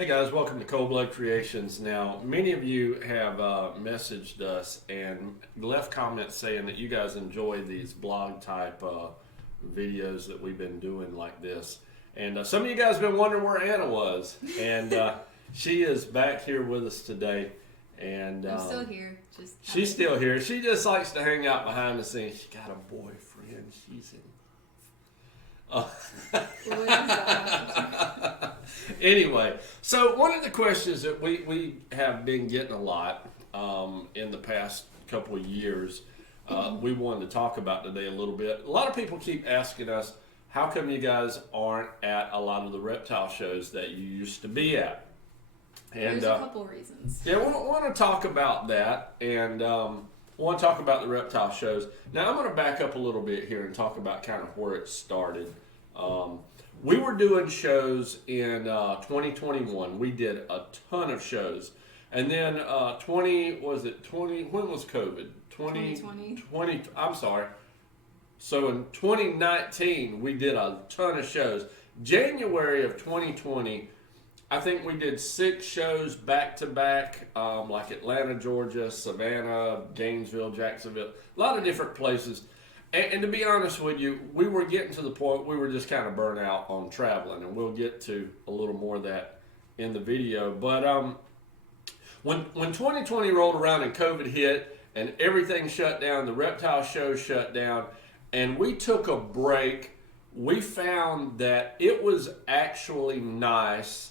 Hey guys, welcome to Cold Blood Creations. Now, many of you have messaged us and left comments saying that you guys enjoy these blog type videos that we've been doing like this. And some of you guys have been wondering where Anna was. And she is back here with us today. And I'm still here. She's still here. She just likes to hang out behind the scenes. She got a boyfriend. She's in. Anyway, so one of the questions that we have been getting a lot in the past couple of years, we wanted to talk about today a little bit. A lot of people keep asking us, how come you guys aren't at a lot of the reptile shows that you used to be at? And there's a couple reasons. Yeah, we want to talk about that, and want to talk about the reptile shows. Now, I'm going to back up a little bit here and talk about kind of where it started. We were doing shows in 2021. We did a ton of shows. And then when was COVID? 2020. I'm sorry. So in 2019, we did a ton of shows. January of 2020, I think we did 6 shows back to back, like Atlanta, Georgia, Savannah, Gainesville, Jacksonville, a lot of different places. And to be honest with you, we were getting to the point we were just kind of burnt out on traveling, and we'll get to a little more of that in the video. But when 2020 rolled around and COVID hit and everything shut down, the reptile show shut down, and we took a break, we found that it was actually nice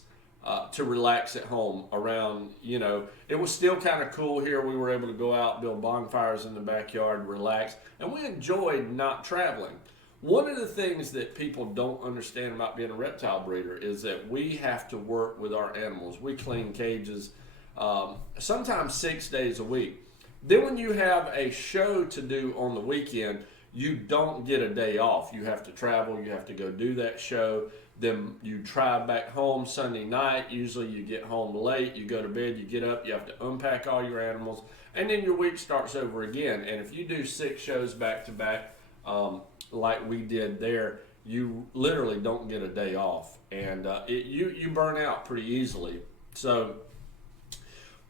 to relax at home around, it was still kind of cool here. We were able to go out, build bonfires in the backyard, relax, and we enjoyed not traveling. One of the things that people don't understand about being a reptile breeder is that we have to work with our animals. We clean cages sometimes 6 days a week. Then when you have a show to do on the weekend, you don't get a day off. You have to travel, you have to go do that show. Then you drive back home Sunday night. Usually you get home late, you go to bed, you get up, you have to unpack all your animals, and then your week starts over again. And if you do 6 shows back to back, like we did there, you literally don't get a day off. And you burn out pretty easily. So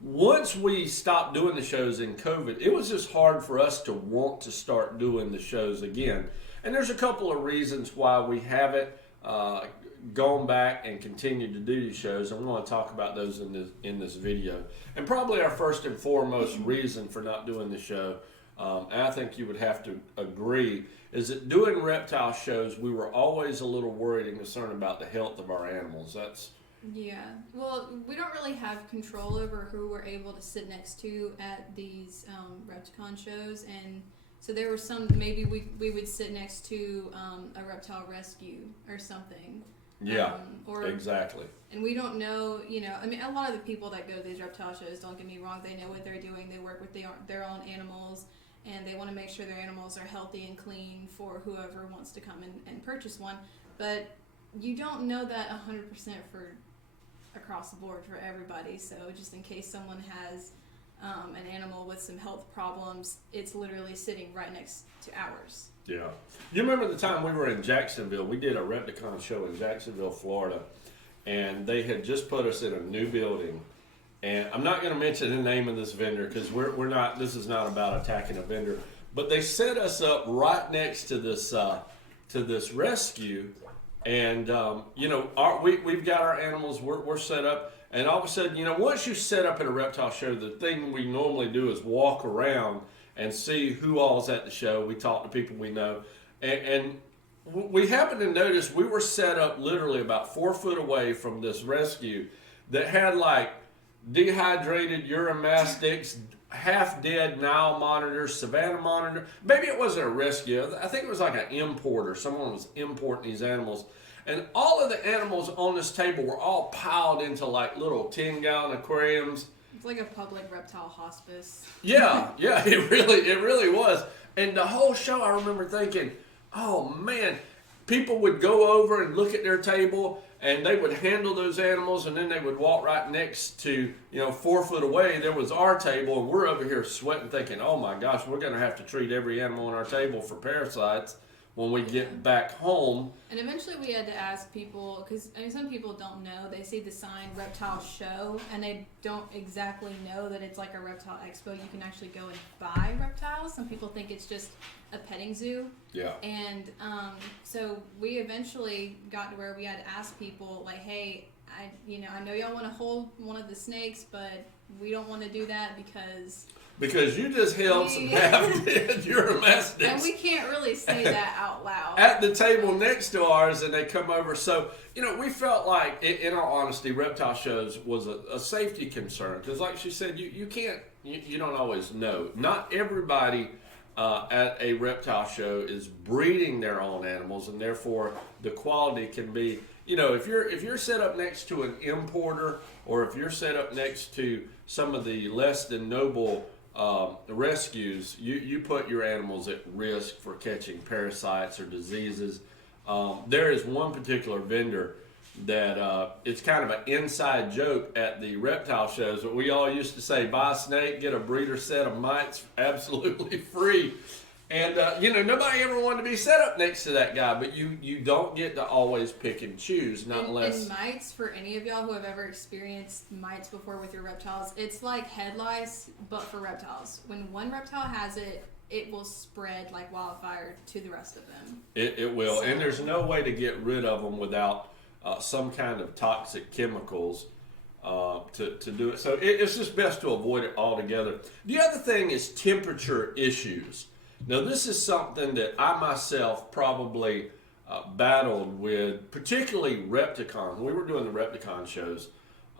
once we stopped doing the shows in COVID, it was just hard for us to want to start doing the shows again. And there's a couple of reasons why we haven't gone back and continued to do these shows, and we want to talk about those in this video. And probably our first and foremost reason for not doing the show, and I think you would have to agree, is that doing reptile shows, we were always a little worried and concerned about the health of our animals. Yeah, well, we don't really have control over who we're able to sit next to at these Repticon shows, and so there were some, maybe we would sit next to a reptile rescue or something. Yeah, exactly. And we don't know, a lot of the people that go to these reptile shows, don't get me wrong, they know what they're doing. They work with their own animals, and they want to make sure their animals are healthy and clean for whoever wants to come and purchase one. But you don't know that 100% for across the board for everybody. So just in case someone has an animal with some health problems, it's literally sitting right next to ours. Yeah. You remember the time we were in Jacksonville? We did a Repticon show in Jacksonville, Florida, and they had just put us in a new building. And I'm not going to mention the name of this vendor because we're not. This is not about attacking a vendor. But they set us up right next to this rescue, and we've got our animals. We're set up. And all of a sudden, once you set up at a reptile show, the thing we normally do is walk around and see who all's at the show. We talk to people we know. And we happened to notice we were set up literally about 4 foot away from this rescue that had like dehydrated uramastics, half-dead Nile monitors, Savannah monitor. Maybe it wasn't a rescue. I think it was like an importer. Someone was importing these animals. And all of the animals on this table were all piled into like little 10-gallon aquariums. It's like a public reptile hospice. Yeah, it really was. And the whole show, I remember thinking, oh man, people would go over and look at their table, and they would handle those animals, and then they would walk right next to, 4 foot away, there was our table, and we're over here sweating thinking, oh my gosh, we're going to have to treat every animal on our table for parasites. when we get back home. And eventually we had to ask people, because I mean, some people don't know. They see the sign reptile show, and they don't exactly know that it's like a reptile expo. You can actually go and buy reptiles. Some people think it's just a petting zoo. Yeah. And so we eventually got to where we had to ask people, like, hey, I know y'all want to hold one of the snakes, but we don't want to do that because you just held some half-dead Eurymastix. And we can't really say that out loud. At the table next to ours, and they come over. So, we felt like, in all honesty, reptile shows was a safety concern. Because like she said, you can't, you don't always know. Not everybody at a reptile show is breeding their own animals, and therefore the quality can be, if you're set up next to an importer, or if you're set up next to some of the less than noble rescues, you put your animals at risk for catching parasites or diseases. There is one particular vendor that it's kind of an inside joke at the reptile shows, but we all used to say, buy a snake, get a breeder set of mites absolutely free. And, nobody ever wanted to be set up next to that guy, but you don't get to always pick and choose, unless... And mites, for any of y'all who have ever experienced mites before with your reptiles, it's like head lice, but for reptiles. When one reptile has it, it will spread like wildfire to the rest of them. It will, and there's no way to get rid of them without some kind of toxic chemicals to do it. So it's just best to avoid it altogether. The other thing is temperature issues. Now, this is something that I myself probably battled with, particularly Repticon. When we were doing the Repticon shows,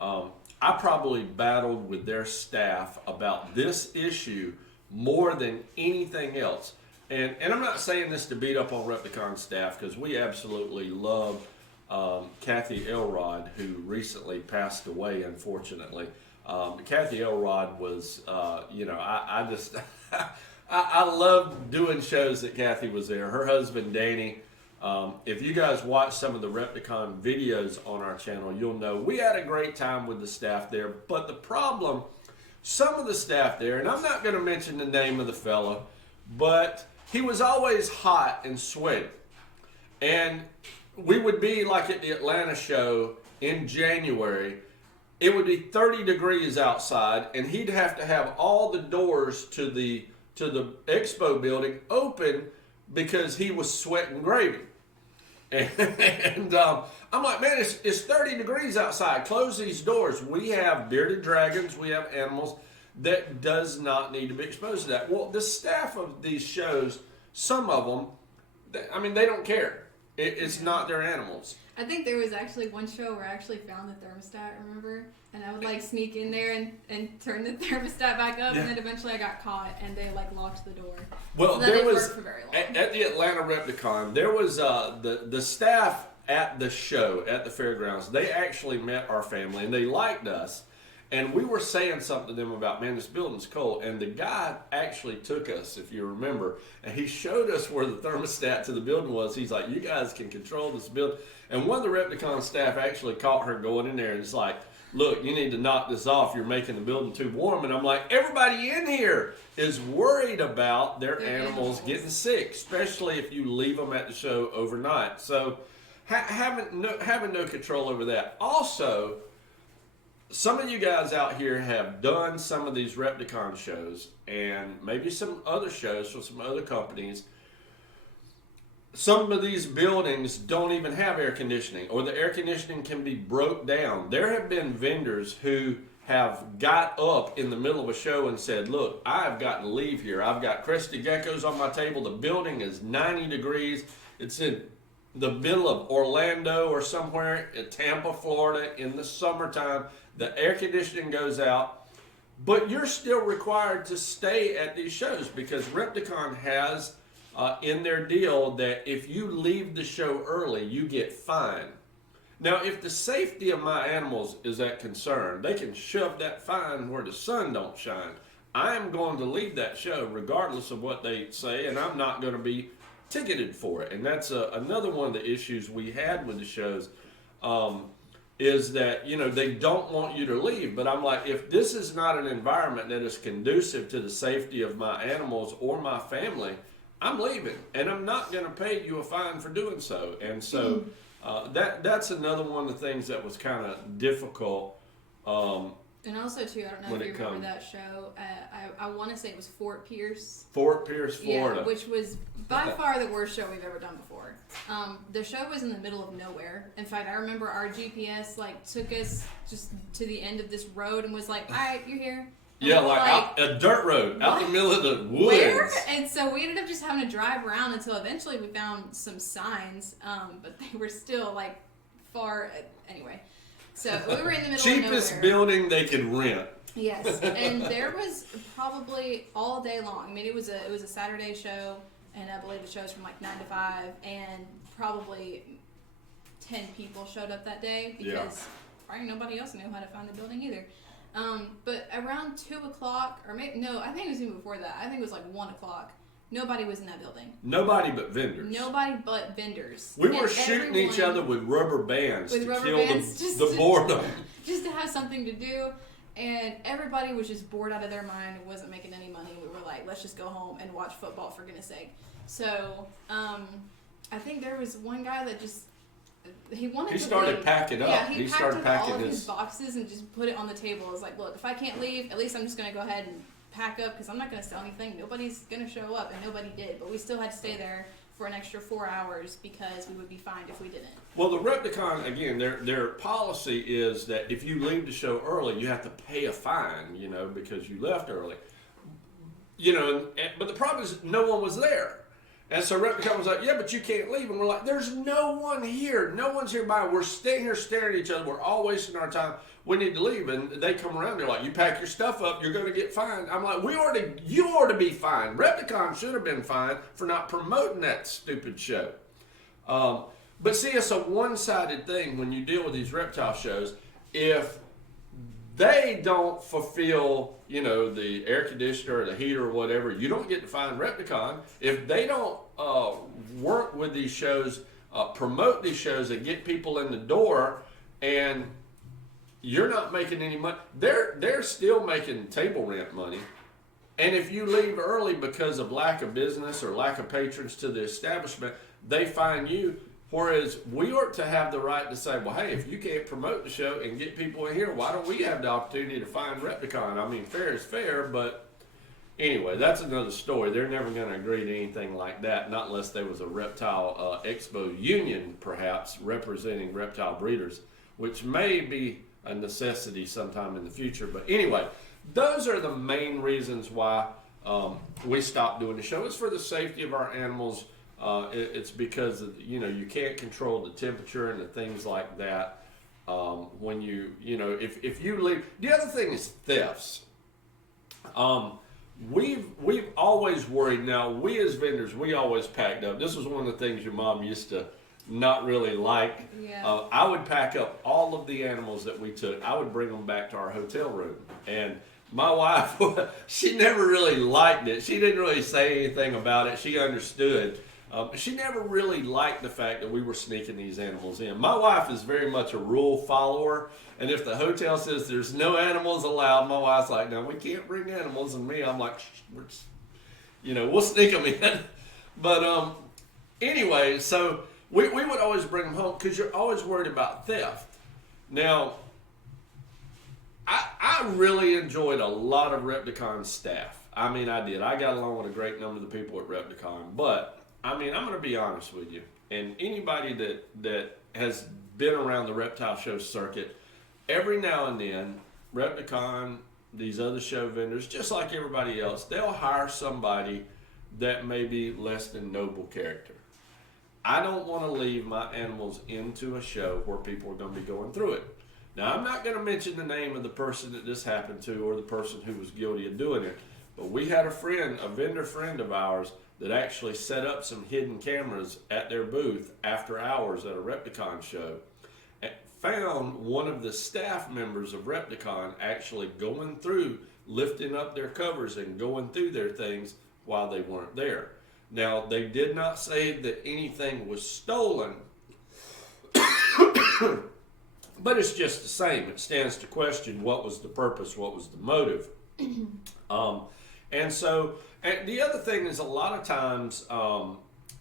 I probably battled with their staff about this issue more than anything else. And I'm not saying this to beat up on Repticon staff, because we absolutely love Kathy Elrod, who recently passed away, unfortunately. Kathy Elrod was, I just... I loved doing shows that Kathy was there. Her husband, Danny, if you guys watch some of the Repticon videos on our channel, you'll know we had a great time with the staff there. But the problem, some of the staff there, and I'm not going to mention the name of the fella, but he was always hot and sweaty. And we would be like at the Atlanta show in January. It would be 30 degrees outside, and he'd have to have all the doors to the expo building open because he was sweating gravy. And I'm like, man, it's 30 degrees outside. Close these doors. We have bearded dragons. We have animals that does not need to be exposed to that. Well, the staff of these shows, some of them, they don't care. It's not their animals. I think there was actually one show where I actually found the thermostat, remember? And I would sneak in there and turn the thermostat back up, and then eventually I got caught and they locked the door. Well, so there was work for very long. At the Atlanta Repticon, there was the staff at the show at the fairgrounds. They actually met our family and they liked us, and we were saying something to them about, man, this building's cold. And the guy actually took us, if you remember, and he showed us where the thermostat to the building was. He's like, you guys can control this building. And one of the Repticon staff actually caught her going in there, and it's like, look, you need to knock this off. You're making the building too warm. And I'm like, everybody in here is worried about their animals getting sick, especially if you leave them at the show overnight. So having no control over that. Also, some of you guys out here have done some of these Repticon shows, and maybe some other shows for some other companies. Some of these buildings don't even have air conditioning, or the air conditioning can be broke down. There have been vendors who have got up in the middle of a show and said, look, I've got to leave here. I've got crested geckos on my table. The building is 90 degrees. It's in the middle of Orlando or somewhere in Tampa, Florida in the summertime. The air conditioning goes out, but you're still required to stay at these shows, because Repticon has in their deal that if you leave the show early, you get fined. Now, if the safety of my animals is at concern, they can shove that fine where the sun don't shine. I am going to leave that show regardless of what they say, and I'm not going to be ticketed for it. And that's another one of the issues we had with the shows, is that, they don't want you to leave. But I'm like, if this is not an environment that is conducive to the safety of my animals or my family, I'm leaving, and I'm not going to pay you a fine for doing so. And so that's another one of the things that was kind of difficult. And also, too, I don't know When if you it remember comes- that show. I want to say it was Fort Pierce. Fort Pierce, Florida. Yeah, which was by far the worst show we've ever done before. The show was in the middle of nowhere. In fact, I remember our GPS took us just to the end of this road and was like, "All right, you're here." And Yeah, we were like out, a dirt road out in the middle of the woods. Where? And so we ended up just having to drive around until eventually we found some signs, but they were still like far. Anyway, so we were in the middle of nowhere. Cheapest building they could rent. Yes, and there was probably all day long. I mean, it was a Saturday show, and I believe the show was from like 9 to 5, and probably 10 people showed up that day because probably nobody else knew how to find the building either. But around 2 o'clock, or maybe no, I think it was even before that. I think it was like 1 o'clock. Nobody was in that building. Nobody but vendors. Nobody but vendors. We were shooting each other with rubber bands to kill the boredom. Just to have something to do. And everybody was just bored out of their mind and wasn't making any money. We were like, let's just go home and watch football for goodness sake. So, I think there was one guy that just, he started packing up. Yeah, he packed started up packing all of his boxes and just put it on the table. I was like, look, if I can't leave, at least I'm just going to go ahead and pack up because I'm not going to sell anything. Nobody's going to show up, and nobody did. But we still had to stay there for an extra 4 hours because we would be fined if we didn't. Well, the Repticon, again, their policy is that if you leave the show early, you have to pay a fine, because you left early. But the problem is no one was there. And so Repticon was like, yeah, but you can't leave. And we're like, there's no one here. No one's here by. We're staying here staring at each other. We're all wasting our time. We need to leave. And they come around. They're like, you pack your stuff up. You're going to get fined. I'm like, you ought to be fined. Repticon should have been fined for not promoting that stupid show. But see, it's a one-sided thing when you deal with these reptile shows. If they don't fulfill, the air conditioner or the heater or whatever, you don't get to find Repticon. If they don't work with these shows, promote these shows and get people in the door, and you're not making any money, they're still making table rent money. And if you leave early because of lack of business or lack of patrons to the establishment, they fine you. Whereas we ought to have the right to say, well, hey, if you can't promote the show and get people in here, why don't we have the opportunity to find Repticon? I mean, fair is fair, but anyway, that's another story. They're never going to agree to anything like that, not unless there was a reptile expo union, perhaps, representing reptile breeders, which may be a necessity sometime in the future. But anyway, those are the main reasons why we stopped doing the show. It's for the safety of our animals. It's because you can't control the temperature and the things like that. When if you leave, the other thing is thefts. We've always worried. Now we as vendors, we always packed up. This was one of the things your mom used to not really like. Yeah. I would pack up all of the animals that we took. I would bring them back to our hotel room, and my wife, she never really liked it. She didn't really say anything about it. She understood. She never really liked the fact that we were sneaking these animals in. My wife is very much a rule follower, and if the hotel says there's no animals allowed, my wife's like, no, we can't bring animals. And me, I'm like, we'll sneak them in. But anyway, so we would always bring them home because you're always worried about theft. Now, I really enjoyed a lot of Repticon staff. I mean, I did. I got along with a great number of the people at Repticon, but I mean, I'm going to be honest with you, and anybody that has been around the reptile show circuit, every now and then, Repticon, these other show vendors, just like everybody else, they'll hire somebody that may be less than noble character. I don't want to leave my animals into a show where people are going to be going through it. Now, I'm not going to mention the name of the person that this happened to or the person who was guilty of doing it, but we had a vendor friend of ours, that actually set up some hidden cameras at their booth after hours at a Repticon show, and found one of the staff members of Repticon actually going through, lifting up their covers and going through their things while they weren't there. Now, they did not say that anything was stolen, but it's just the same. It stands to question what was the purpose, what was the motive. And so, and the other thing is a lot of times,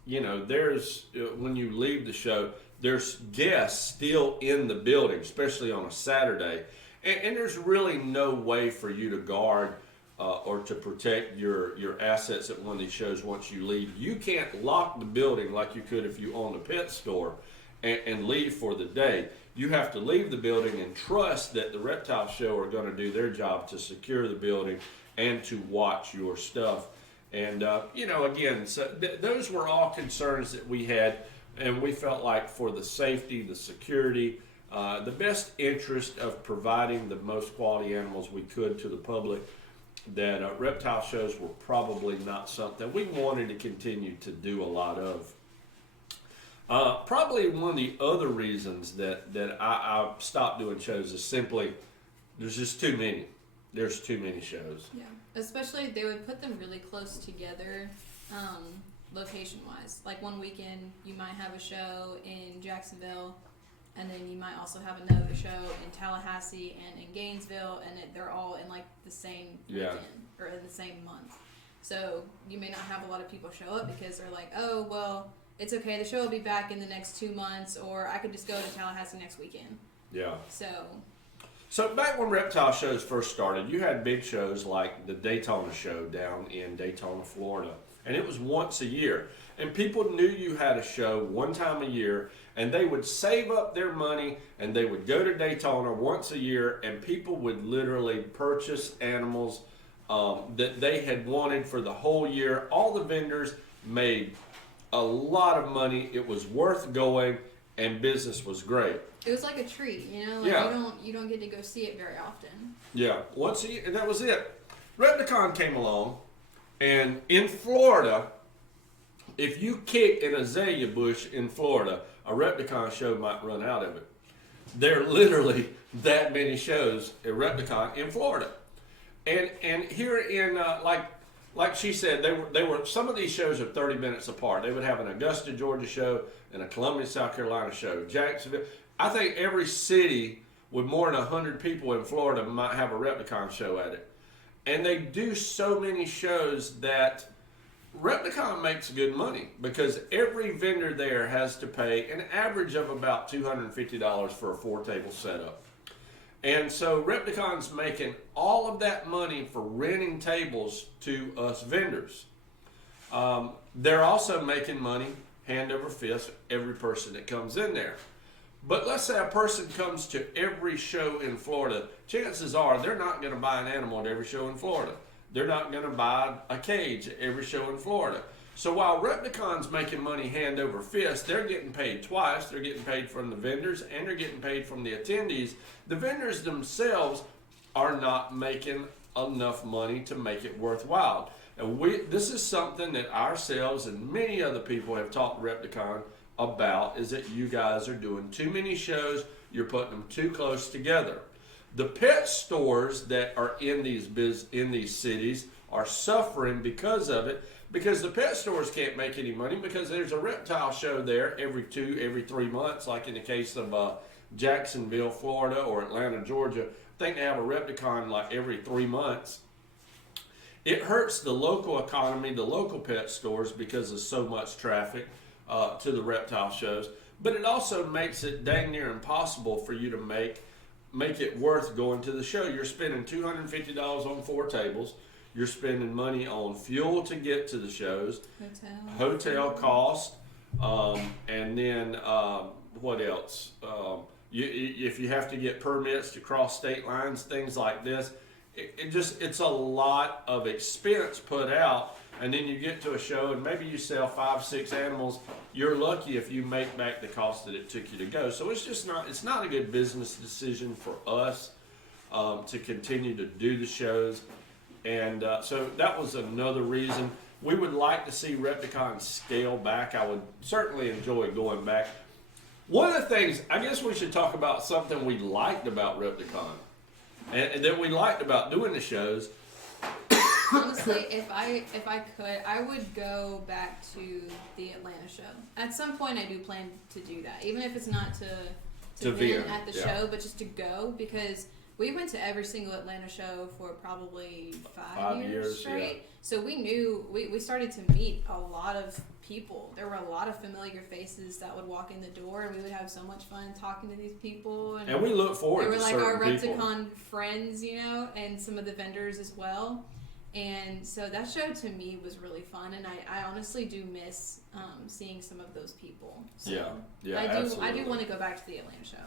there's when you leave the show, there's guests still in the building, especially on a Saturday, and there's really no way for you to guard or to protect your assets at one of these shows once you leave. You can't lock the building like you could if you owned a pet store and leave for the day. You have to leave the building and trust that the reptile show are going to do their job to secure the building and to watch your stuff. And, again, so those were all concerns that we had, and we felt like for the safety, the security, the best interest of providing the most quality animals we could to the public, that reptile shows were probably not something we wanted to continue to do a lot of. Probably one of the other reasons that I stopped doing shows is simply there's just too many. There's too many shows. Yeah, especially they would put them really close together, location-wise. Like one weekend, you might have a show in Jacksonville, and then you might also have another show in Tallahassee and in Gainesville, and they're all in like the same weekend or in the same month. So you may not have a lot of people show up because they're like, oh, well, it's okay, the show will be back in the next 2 months, or I could just go to Tallahassee next weekend. Yeah. So back when reptile shows first started, you had big shows like the Daytona show down in Daytona, Florida. And it was once a year. And people knew you had a show one time a year, and they would save up their money and they would go to Daytona once a year, and people would literally purchase animals that they had wanted for the whole year. All the vendors made a lot of money. It was worth going, and business was great. it was like a treat, like you don't get to go see it very often. Yeah, once a year, and that was it. Repticon came along, and in Florida, if you kick an azalea bush in Florida, a Repticon show might run out of it. There are literally that many shows at Repticon in Florida, and here in like she said, they were some of these shows are 30 minutes apart. They would have an Augusta, Georgia show and a Columbia, South Carolina show. Jacksonville. I think every city with more than 100 people in Florida might have a Repticon show at it. And they do so many shows that Repticon makes good money because every vendor there has to pay an average of about $250 for a 4-table setup. And so Repticon's making all of that money for renting tables to us vendors. They're also making money hand over fist every person that comes in there. But let's say a person comes to every show in Florida, chances are they're not going to buy an animal at every show in Florida. They're not going to buy a cage at every show in Florida. So while Repticon's making money hand over fist, they're getting paid twice. They're getting paid from the vendors and they're getting paid from the attendees. The vendors themselves are not making enough money to make it worthwhile. And this is something that ourselves and many other people have talked to Repticon about, is that you guys are doing too many shows. You're putting them too close together. The pet stores that are in these cities are suffering because of it, because the pet stores can't make any money because there's a reptile show there every 3 months, like in the case of Jacksonville, Florida, or Atlanta, Georgia. I think they have a Repticon like every 3 months. It hurts the local economy, the local pet stores, because of so much traffic to the reptile shows. But it also makes it dang near impossible for you to make it worth going to the show. You're spending $250 on 4 tables. You're spending money on fuel to get to the shows, hotel cost, and then what else? If you have to get permits to cross state lines, things like this, it's a lot of expense put out. And then you get to a show and maybe you sell 5-6 animals. You're lucky if you make back the cost that it took you to go. So it's not a good business decision for us to continue to do the shows. And so that was another reason. We would like to see Repticon scale back. I would certainly enjoy going back. One of the things, I guess we should talk about something we liked about Repticon and that we liked about doing the shows. Honestly, if I could, I would go back to the Atlanta show. At some point, I do plan to do that, even if it's not to vent at the show, but just to go, because we went to every single Atlanta show for probably 5 years years, straight. yeah. So we knew, we started to meet a lot of people. There were a lot of familiar faces that would walk in the door, and we would have so much fun talking to these people. And we look forward to they were like certain our people. Repticon friends, you know, and some of the vendors as well. And so that show to me was really fun, and I honestly do miss seeing some of those people. So Yeah, I absolutely. do want to go back to the Atlanta show.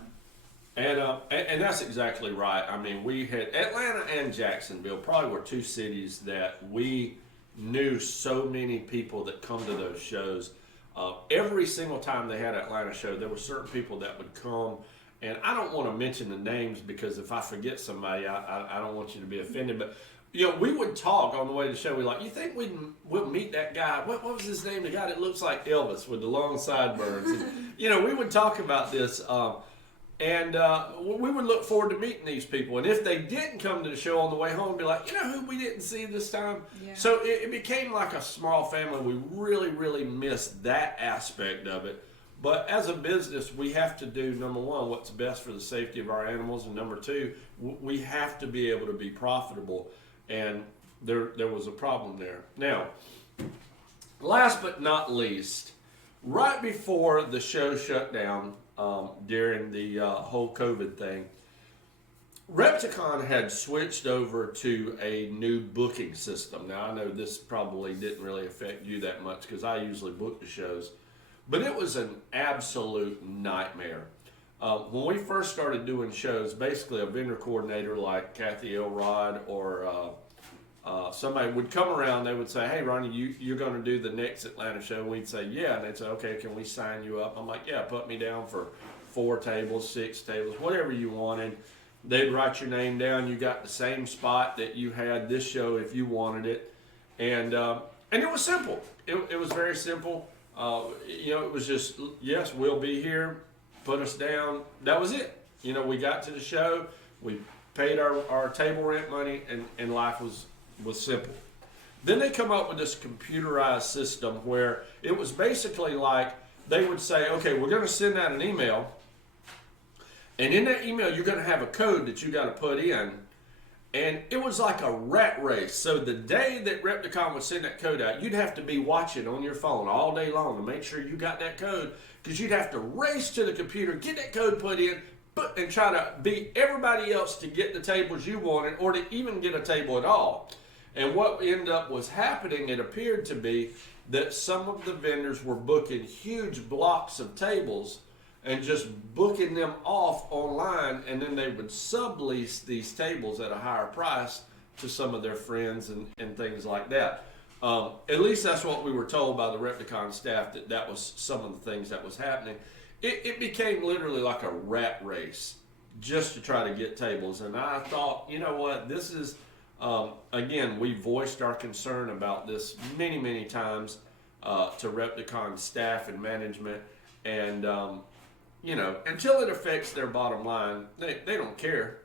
And that's exactly right. I mean, we had Atlanta and Jacksonville probably were two cities that we knew so many people that come to those shows. Every single time they had an Atlanta show, there were certain people that would come. And I don't want to mention the names because if I forget somebody, I don't want you to be offended. But you know, we would talk on the way to the show. We're like, you think we'll meet that guy? What was his name? The guy that looks like Elvis with the long sideburns. And, you know, we would talk about this. And we would look forward to meeting these people. And if they didn't come to the show on the way home, be like, you know who we didn't see this time? Yeah. So it became like a small family. We really, really missed that aspect of it. But as a business, we have to do, number one, what's best for the safety of our animals. And number two, we have to be able to be profitable. And there was a problem there. Now, last but not least, right before the show shut down, during the whole COVID thing, Repticon had switched over to a new booking system. Now, I know this probably didn't really affect you that much because I usually book the shows, but it was an absolute nightmare. When we first started doing shows, basically a vendor coordinator like Kathy Elrod or somebody would come around. They would say, hey, Ronnie, you're going to do the next Atlanta show. And we'd say, yeah. And they'd say, okay, can we sign you up? I'm like, yeah, put me down for 4 tables, 6 tables, whatever you wanted. They'd write your name down. You got the same spot that you had this show if you wanted it. And it was simple. It was very simple. You know, it was just, yes, we'll be here. Put us down. That was it. You know, we got to the show. We paid our table rent money, and life was simple. Then they come up with this computerized system where it was basically like they would say, okay, we're going to send out an email, and in that email you're going to have a code that you got to put in, and it was like a rat race. So the day that Repticon would send that code out, you'd have to be watching on your phone all day long to make sure you got that code, because you'd have to race to the computer, get that code put in, and try to beat everybody else to get the tables you wanted or to even get a table at all. And what ended up was happening, it appeared to be that some of the vendors were booking huge blocks of tables and just booking them off online, and then they would sublease these tables at a higher price to some of their friends and things like that. At least that's what we were told by the Repticon staff, that was some of the things that was happening. It became literally like a rat race just to try to get tables. And I thought, you know what, this is, again, we voiced our concern about this many, many times to Repticon staff and management. And, you know, until it affects their bottom line, they don't care.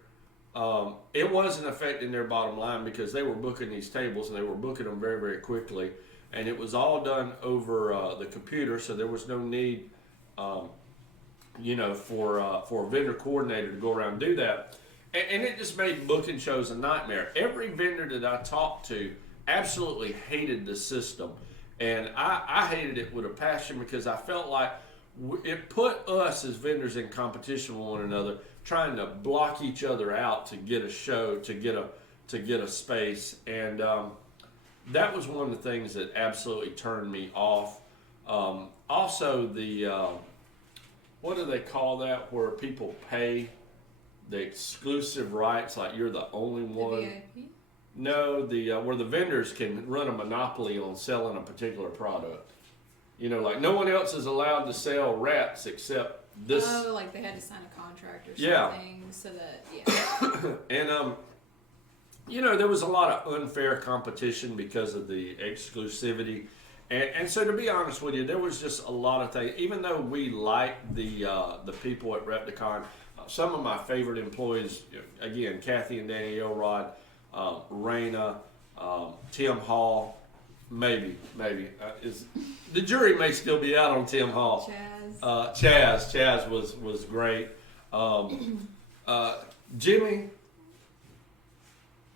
It wasn't affecting their bottom line because they were booking these tables and they were booking them very, very quickly. And it was all done over the computer, so there was no need you know, for a vendor coordinator to go around and do that. And it just made booking shows a nightmare. Every vendor that I talked to absolutely hated the system. And I hated it with a passion because I felt like it put us as vendors in competition with one another, trying to block each other out to get a show, to get a space. And that was one of the things that absolutely turned me off. Also, the what do they call that, where people pay the exclusive rights, like you're the only one? VIP? No, where the vendors can run a monopoly on selling a particular product. You know, like no one else is allowed to sell rats except this. Oh, like they had to sign a contract or Yeah. something so that, yeah. And you know, there was a lot of unfair competition because of the exclusivity. And so to be honest with you, there was just a lot of things. Even though we liked the people at Repticon, some of my favorite employees, again, Kathy and Danny Elrod, Raina, Tim Hall, maybe is the jury may still be out on Tim Hall. Chaz. Chaz was great. Jimmy,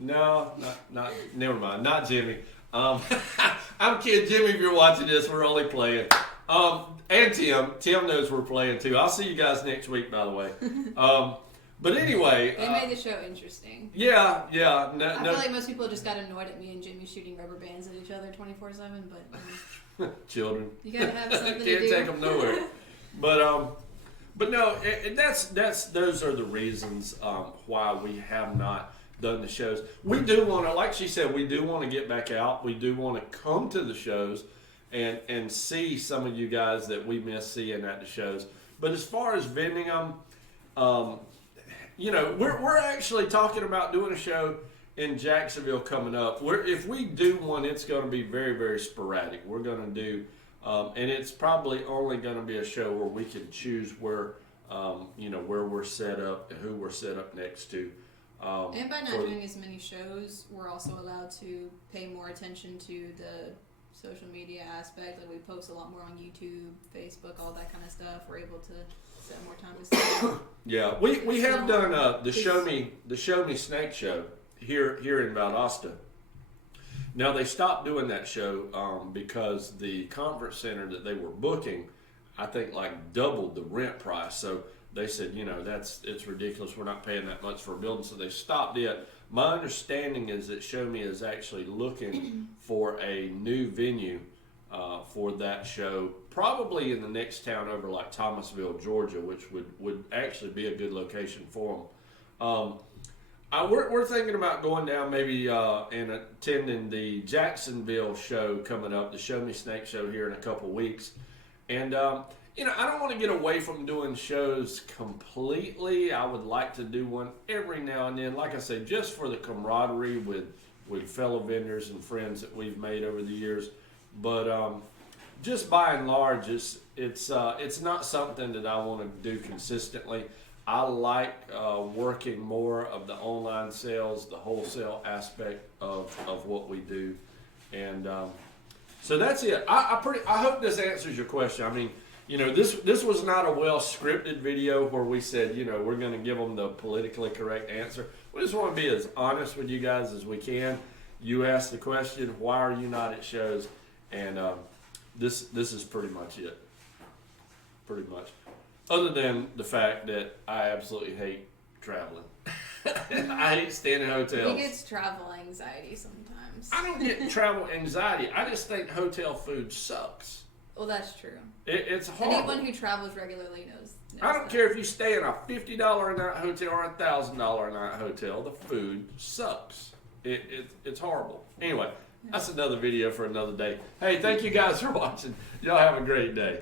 No, not. Never mind. Not Jimmy. I'm kidding, Jimmy. If you're watching this, we're only playing. And Tim. Tim knows we're playing too. I'll see you guys next week, by the way. But anyway, they made the show interesting. Yeah. I feel like most people just got annoyed at me and Jimmy shooting rubber bands at each other 24/7. But children, you gotta have something to can't do. take them nowhere. But no, those are the reasons why we have not done the shows. We do want to, like she said, we do want to get back out. We do want to come to the shows and see some of you guys that we miss seeing at the shows. But as far as vending them, we're actually talking about doing a show in Jacksonville coming up. If we do one, it's going to be very, very sporadic. We're going to do, and it's probably only going to be a show where we can choose where we're set up and who we're set up next to. And by not doing as many shows, we're also allowed to pay more attention to the social media aspect. Like we post a lot more on YouTube, Facebook, all that kind of stuff. We're able to set more time to stuff. Yeah, we have done the Show Me Snake show here in Valdosta. Now they stopped doing that show because the conference center that they were booking, I think, like doubled the rent price. So they said, it's ridiculous. We're not paying that much for a building, so they stopped it. My understanding is that Show Me is actually looking for a new venue for that show, probably in the next town over, like Thomasville, Georgia, which would actually be a good location for them. We're thinking about going down maybe and attending the Jacksonville show coming up, the Show Me Snake show here in a couple weeks. And, I don't want to get away from doing shows completely. I would like to do one every now and then, like I say, just for the camaraderie with fellow vendors and friends that we've made over the years. But just by and large, it's not something that I want to do consistently. I like working more of the online sales, the wholesale aspect of what we do, and so that's it. I hope this answers your question. I mean, this was not a well scripted video where we said, we're going to give them the politically correct answer. We just want to be as honest with you guys as we can. You asked the question, why are you not at shows? And this is pretty much it. Pretty much. Other than the fact that I absolutely hate traveling. I hate staying in hotels. He gets travel anxiety sometimes. I don't get travel anxiety. I just think hotel food sucks. Well, that's true. It's horrible. Anyone who travels regularly knows I don't care if you stay in a $50 a night hotel or a $1,000 a night hotel. The food sucks. It's horrible. Anyway, that's another video for another day. Hey, thank you guys for watching. Y'all have a great day.